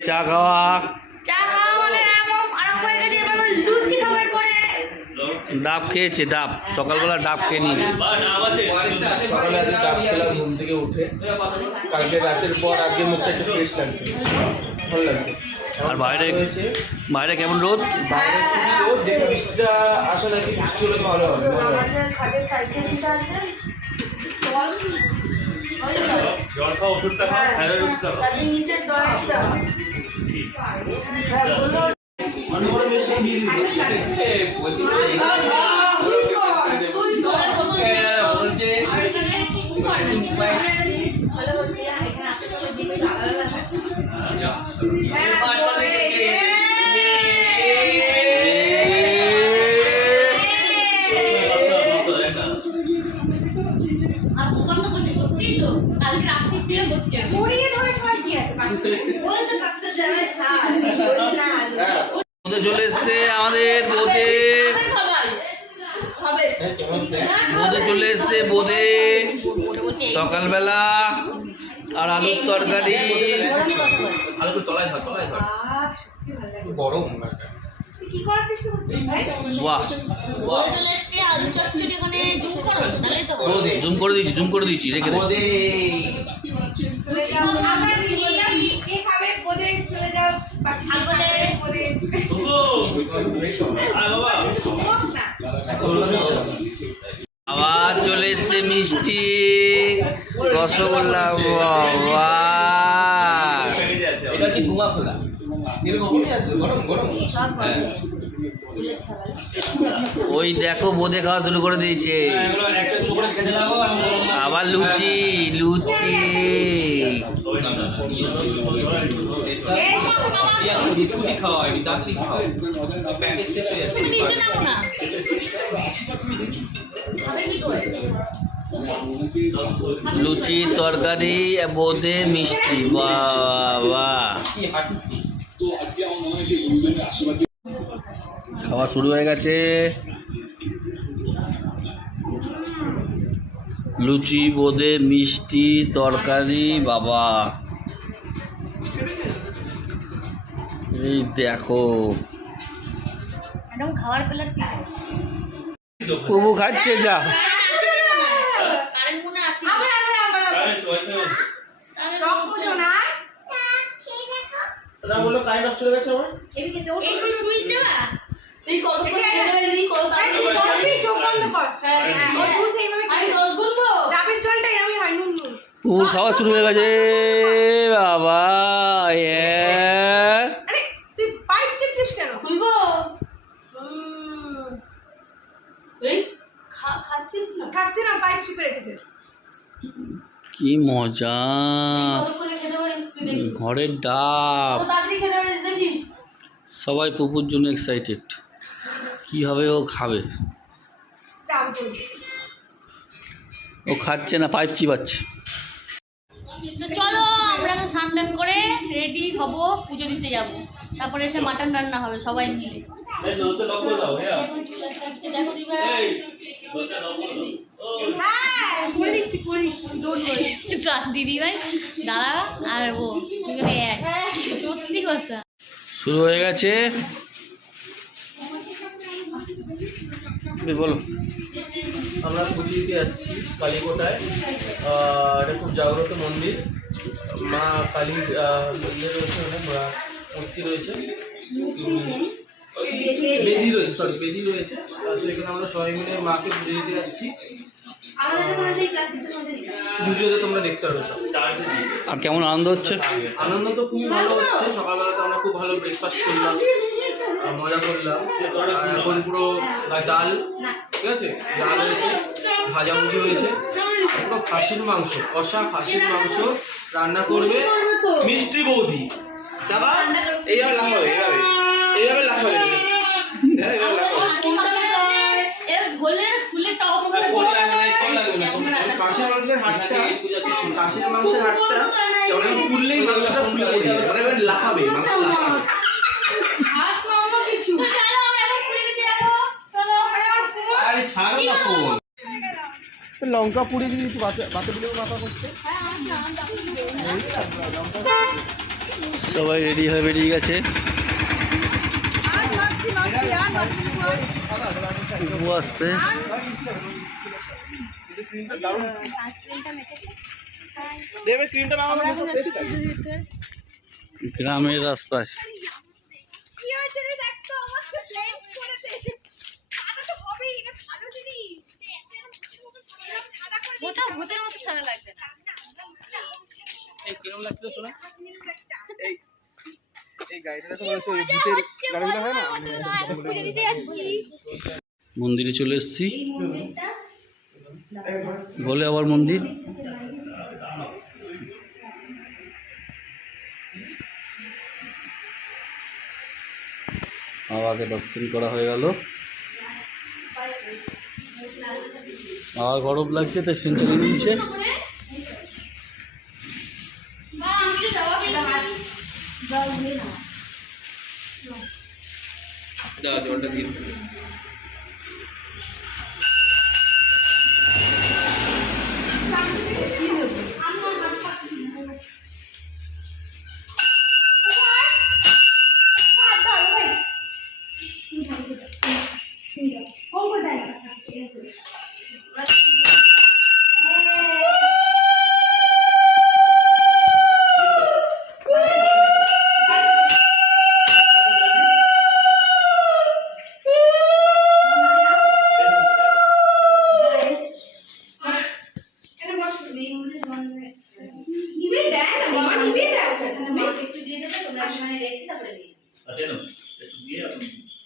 চা খাওয়া ডাব খেয়েছে, ডাব সকালবেলা ডাব খেয়ে নিয়েছে। সকালে আজকে ডাব খেলাম ঘুম থেকে উঠে, কালকে রাতের পর আজকে মুখটা একটু ফ্রেশ লাগছে, ভালো লাগছে। আর বাইরে কেমন রোদ? বাইরে খুবই রোদ, দেখি বৃষ্টিটা আসা নাকি, বৃষ্টি হলে ভালো হবে। জল খাওয়া, ওষুধটা চলে এসছে আমাদের বোঁদে, চলে এসছে বোঁদে সকালবেলা, আর আলুর তরকারি। গরম বাহ, জুম করে দিয়েছি রেখে আবার চলে এসছে মিষ্টি রসগোল্লা। ওই দেখো বোঁদে খাওয়া শুরু করে দিয়েছে, আবার লুচি লুচি। লুচি তরকারি বোঁদে মিষ্টি, বাবা খাওয়া শুরু হয়ে গেছে। লুচি বোঁদে মিষ্টি তরকারি, বাবা এই দেখো প্রভু খাচ্ছে। যা বললো কারেন্ট অফ চলে গেছে আমার। প্রভু খাওয়া শুরু হয়ে গেছে, বাবা কি মজা, ঘরের ডাব। সবাই পুপুর জন্য এক্সাইটেড, কি হবে ও খাবে। ও খাচ্ছে না, পাইপ চিবাচ্ছে। তো চলো আমরা তো স্নান করে রেডি হব, পুজো দিতে যাব, তারপরে এসে মাটন রান্না হবে সবাই মিলে। দিদি ভাই দাদা আর ও সত্যি কথা শুরু হয়ে গেছে। বলো। আমরা পুজো দিতে যাচ্ছি কালীকোটায়, এটা খুব জাগ্রত মন্দির, মা কালীর ইয়ে রয়েছে, অনেক মূর্তি রয়েছে, বেদি রয়েছে, বেদি রয়েছে। তো এখানে আমরা সবাই মিলে মাকে পুজো দিতে যাচ্ছি, ভিডিওতে তোমরা দেখতে পাবে সব। আর কেমন আনন্দ হচ্ছে? আনন্দ তো খুবই ভালো হচ্ছে, সকালবেলাতে আমরা খুব ভালো ব্রেকফাস্ট করলাম, মজা করলাম। এখন পুরো ডাল, ঠিক আছে, ডাল হয়েছে, ভাজাভুজি হয়েছে, পুরো খাসির মাংস, কষা খাসির মাংস রান্না করবে মিষ্টি বৌদি। দাদা এইভাবে লাফাবে, এইভাবে লাফাবে, খাসির মাংসের হাটটা, খাসির মাংসের হাটটা যখন তুললেই মাংসটা ফুলে পড়ে যাবে, মানে লাফাবে, মাংস লাফাবে। ছাড়ো না ফোন। লঙ্কা পুড়ে যদি একটু বাতে দিলেও মাথা করছে। সবাই রেডি হয়ে বেরিয়ে গেছে। ও আসছে। গ্রামের রাস্তায় ভূতের মতো সাদা লাগছে না। কিরম লাগছে শোনা? এই গাড়িটা তো মনে হচ্ছে ওই ভূতের গাড়িগুলো হয় না? মন্দিরে চলে এসেছি। বলে আবার মন্দির। বাবাকে দর্শন করা হয়ে গেল। আর গরম লাগছে তাই ফ্যান চালিয়ে দিয়েছে। জলটা দিয়ে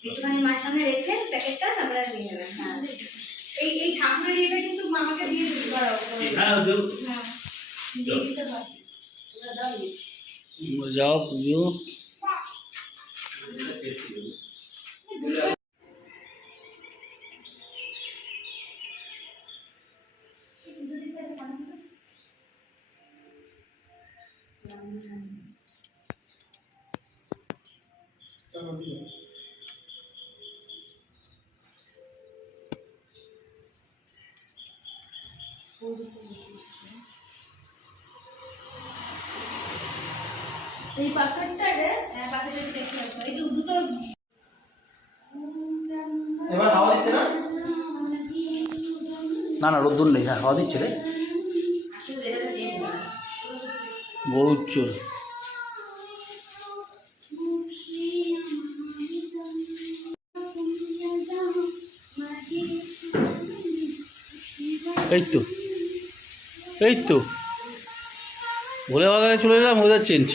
একটুখানি মার সামনে রেখে প্যাকেটটা তারপরে নিয়ে নেবেন। হ্যাঁ, এই ঠাকুরের ইয়েটা কিন্তু মামাকে দিয়ে দিতে পারো। হ্যাঁ, দিয়ে দিতে পারো। ওটা দাও দিচ্ছি। যাও পুজো। এই পাসওয়ার্ডটা রে, হ্যাঁ পাসওয়ার্ডটা দেখে রাখো। এই দুটো এবার হাওয়া দিচ্ছে না? না না রোদ্দুর নেই। হ্যাঁ হাওয়া দিচ্ছে রে। বড় উচ্চর। এই তো এই তো ভোলে বাবা কাছে চলে এলাম। ওদের চেঞ্জ।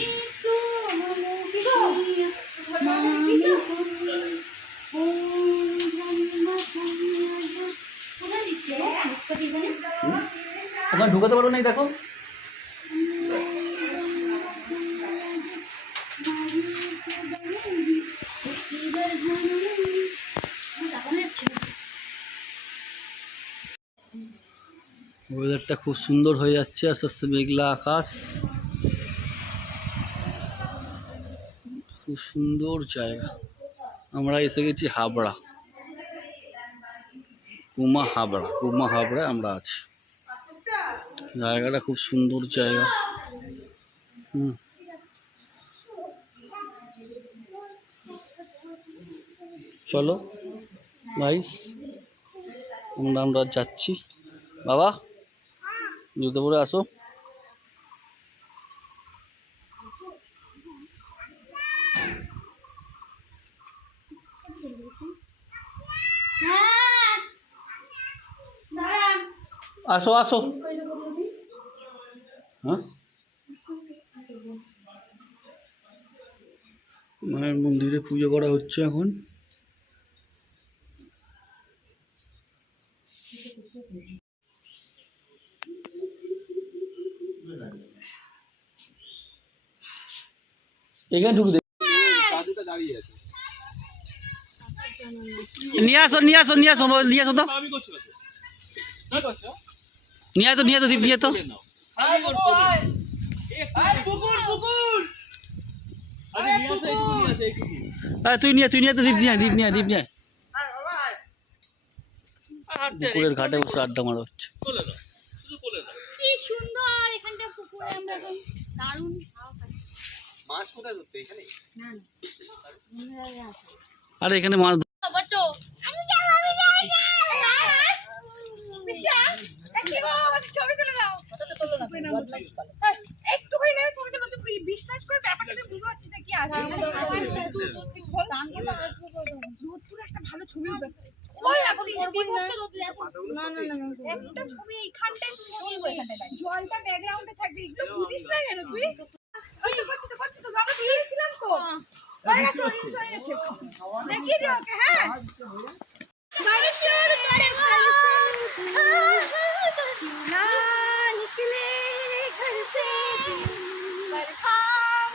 ওখানে ঢুকাতে পারো নাই দেখো। ওয়েদারটা খুব সুন্দর হয়ে যাচ্ছে আস্তে আস্তে। মেঘলা আকাশ, খুব সুন্দর জায়গা। আমরা এসে গেছি হাবড়া, কুমা হাবড়ায় আমরা আছি। জায়গাটা খুব সুন্দর জায়গা। চলো গাইস, আমরা যাচ্ছি। বাবা জুতো পরে আসো। আসো আসো। হ্যাঁ মায়ের মন্দিরে পুজো করা হচ্ছে এখন। এখানে ঢুকে দে। নিয়ে আসো নিয়ে আসো নিয়ে আসো নিয়ে আসো তো। নিয়ে তো নিয়ে তো দীপ নিয়ে তো। তুই নিয়ে তো দীপ নিয়ে দীপ নিয়ে দীপ নিয়ে। পুকুরের ঘাটে বসে আড্ডা মারা হচ্ছে। কি সুন্দর এখানটা পুকুরে আমরা এখন দারুণ হাওয়া খাচ্ছি। মাছ কোথায় ধরতে এখানে? না না আরে এখানে মাছ বাচ্চো বিশ্বাস করে ব্যাপারটা বুঝতে পারছি না কি আছে একটা ভালো ছবি একটা ছবি এইখানটায় জলটা ব্যাকগ্রাউন্ডে থাকবে এগুলো বুঝিস না কেন তুই করছি তো আমরা দিয়েছিলাম তো হয়ে গেছে দেখিয়ে দিও ওকে হ্যাঁ মানুষের করে না निकले घर से पर हम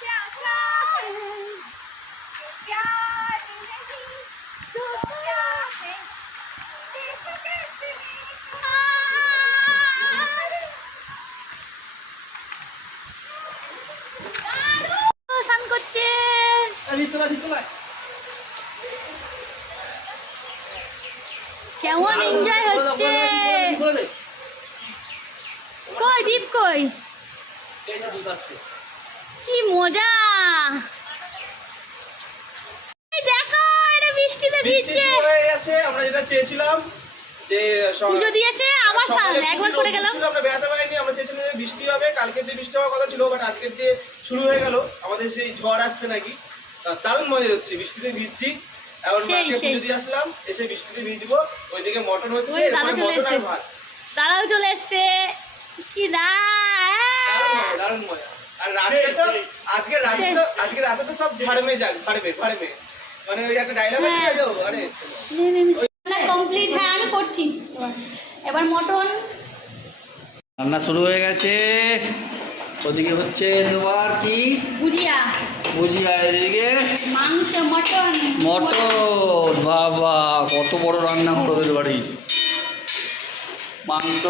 क्या प्यार नहीं तो क्या है देखो कैसे স্নান করছে। কেমন এনজয় হচ্ছে। কই দীপ কই কি মজা। এই দেখো এটা বৃষ্টিতে ভিজছে। আমরা যেটা চেয়েছিলাম যে পুজো দিয়েছে আবার একবার করে গেলাম। আমরা বেড়াতে পারিনি, আমরা চেয়েছিলাম যে বৃষ্টি হবে, কালকে দিয়ে বৃষ্টি হওয়ার কথা ছিল, বাট আজকে দিয়ে শুরু হয়ে গেল। আমাদের সেই ঝড় আসছে নাকি, দারুণ মজা হচ্ছে, বৃষ্টিতে ভিজছি। এখন মাকে পুজো দিয়ে আসলাম, এসে বৃষ্টিতে ভিজবো। ওইদিকে মটন হচ্ছে, মটন আর ভাত। তারাও চলে এসছে কি দারুণ মজা। আর রাতে তো আজকে রাতে তো সব ঝাড়মে যাক, ফাড়বে মানে ওই একটা ডায়লগ আছে তো, আরে কমপ্লিট। হ্যাঁ আমি করছি এবার মটন রান্না শুরু হয়ে গেছে। ওদিকে হচ্ছে তোমার কি ভুজিয়া, এদিকে মাংস মটন। বাবা কত বড় রান্না হলো ওদের বাড়ি। মাংস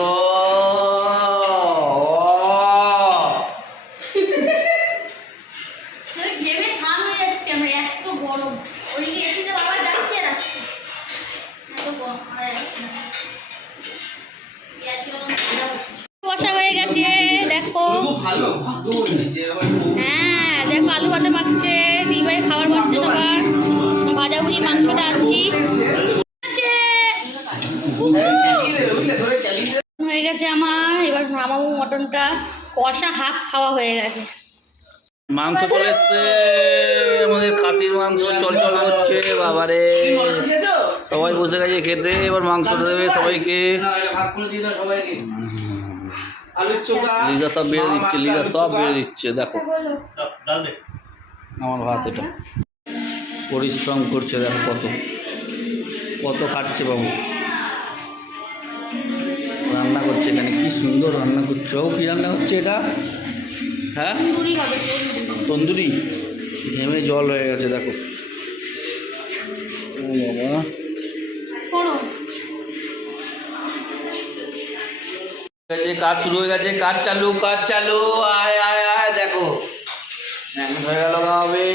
ঘেমে স্নান হয়ে যাচ্ছে আমরা, এত গরম। ওইদিকে এসে বাবা যাচ্ছে আর আসছে, এত গরম বসা হয়ে গেছে। দেখো হ্যাঁ দেখো আলু ভাতে মাখছে, দিবাই খাবার বাড়ছে সবার। ভাজাভুজি মাংসটা আনছি হয়ে গেছে আমার। এবার নামাবো মটনটা, কষা হাফ খাওয়া হয়ে গেছে। মাংস চলে এসছে আমাদের, খাসির মাংস চল করছে। বাবারে সবাই বসে গেছে খেতে, এবার মাংস দেবে সবাইকে। লিজা সব বেড়ে দিচ্ছে, দেখো আমার ভাত। এটা পরিশ্রম করছে, দেখো কত খাচ্ছে বাবু। রান্না করছে এখানে, কি সুন্দর রান্না করছে। ও কি রান্না হচ্ছে এটা? হ্যাঁ তন্দুরি, ঘেমে জল হয়ে গেছে দেখো। ও বাবা কাজ শুরু হয়ে গেছে, কাজ চালু। আয় দেখো এখন হয়ে গেল গাবে।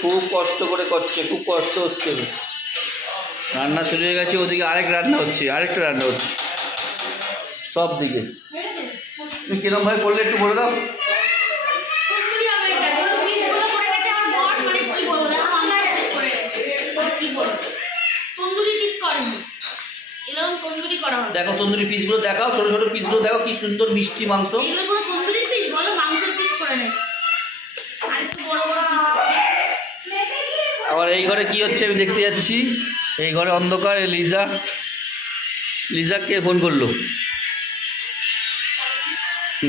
খুব কষ্ট করে করছে, খুব কষ্ট হচ্ছে। রান্না শুরু হয়ে গেছে, ওদিকে আরেকটা রান্না হচ্ছে সব দিকে। তুমি কিরম ভাই বললে একটু বলে দাও। দেখো তন্দুরি পিসগুলো দেখাও, ছোট ছোট পিসগুলো দেখো, কি সুন্দর মিষ্টি মাংস। আবার এই ঘরে কি হচ্ছে আমি দেখতে যাচ্ছি। এই ঘরে অন্ধকার। লিজা কে ফোন করলো,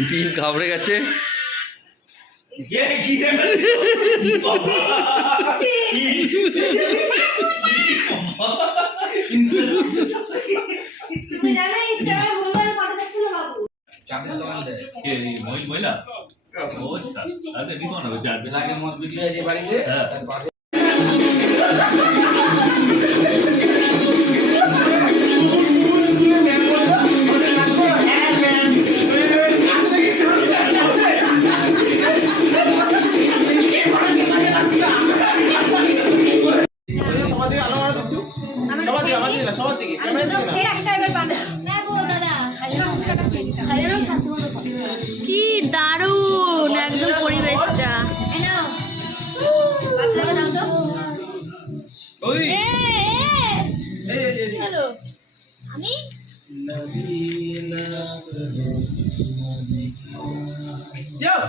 কি ঘাবড়ে গেছে। মহিলা অবস্থা তাদের জীবন হবে 4 দিন আগে মদ বিক্রি হয়েছে বাড়িতে। সবার দিকে, আমার দিকে না, সবার দিকে, ক্যামেরার দিকে না। একটা এবার বানাও কি দারুণ একদম পরিবেশটা। ওই, এ, এ, এই, কি হলো? আমি যাও।